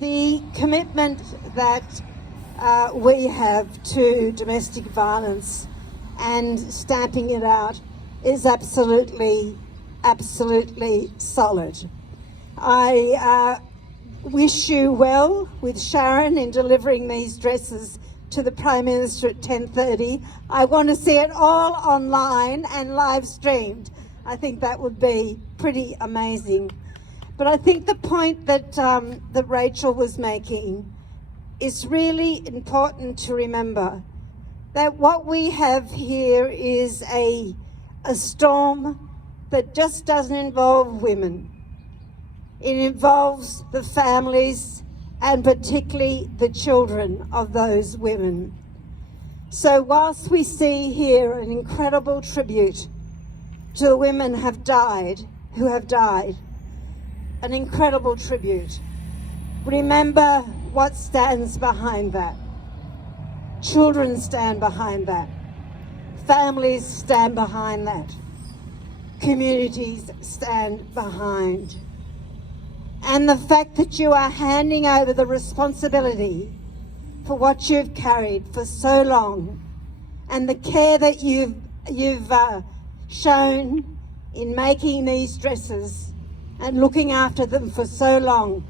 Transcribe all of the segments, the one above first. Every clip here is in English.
The commitment that we have to domestic violence and stamping it out is absolutely solid. I wish you well with Sharon in delivering these dresses to the Prime Minister at 10:30. I want to see it all online and live streamed. I think that would be pretty amazing. But I think the point that that Rachel was making is really important to remember, that what we have here is a storm that just doesn't involve women. It involves the families and particularly the children of those women. So whilst we see here an incredible tribute to the women who have died, an incredible tribute, remember what stands behind that. Children stand behind that. Families stand behind that. Communities stand behind. And the fact that you are handing over the responsibility for what you've carried for so long, and the care that you've shown in making these dresses and looking after them for so long,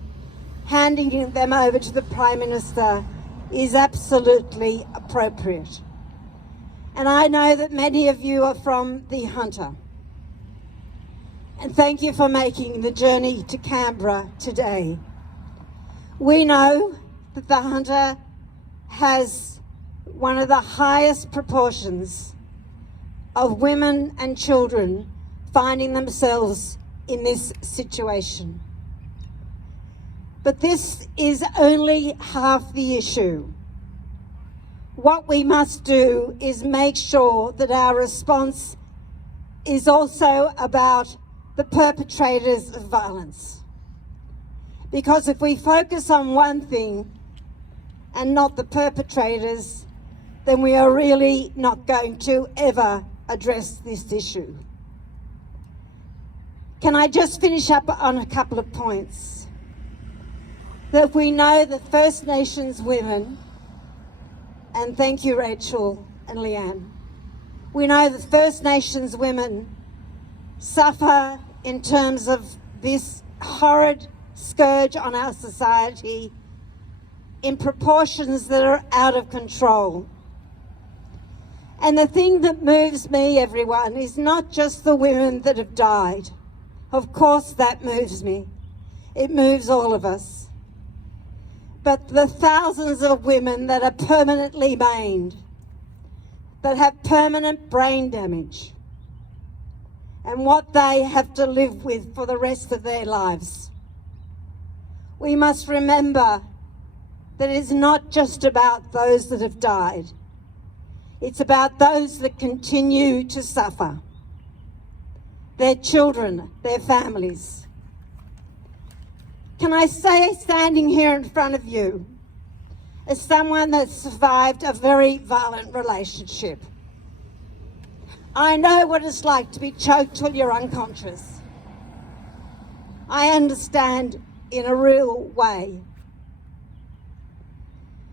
handing them over to the Prime Minister is absolutely appropriate. And I know that many of you are from the Hunter. And thank you for making the journey to Canberra today. We know that the Hunter has one of the highest proportions of women and children finding themselves in this situation. But this is only half the issue. What we must do is make sure that our response is also about the perpetrators of violence. Because if we focus on one thing and not the perpetrators, then we are really not going to ever address this issue. Can I just finish up on a couple of points? That we know that First Nations women, and thank you Rachel and Leanne, we know that First Nations women suffer in terms of this horrid scourge on our society in proportions that are out of control. And the thing that moves me, everyone, is not just the women that have died. Of course that moves me. It moves all of us. But the thousands of women that are permanently maimed, that have permanent brain damage, and what they have to live with for the rest of their lives. We must remember that it's not just about those that have died. It's about those that continue to suffer. Their children, their families. Can I say, standing here in front of you, as someone that survived a very violent relationship, I know what it's like to be choked till you're unconscious. I understand in a real way.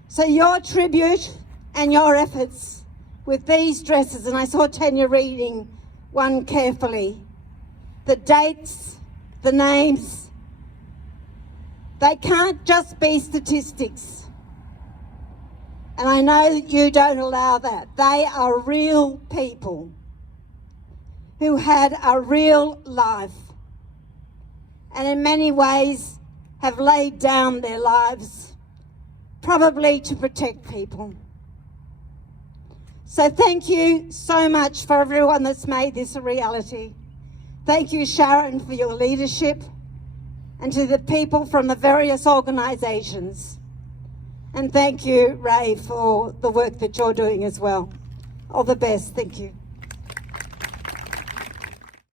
So your tribute and your efforts with these dresses, and I saw Tanya reading one carefully, the dates, the names, they can't just be statistics. And I know that you don't allow that. They are real people who had a real life and in many ways have laid down their lives, probably to protect people. So thank you so much for everyone that's made this a reality. Thank you, Sharon, for your leadership, and to the people from the various organisations. And thank you, Ray, for the work that you're doing as well. All the best. Thank you.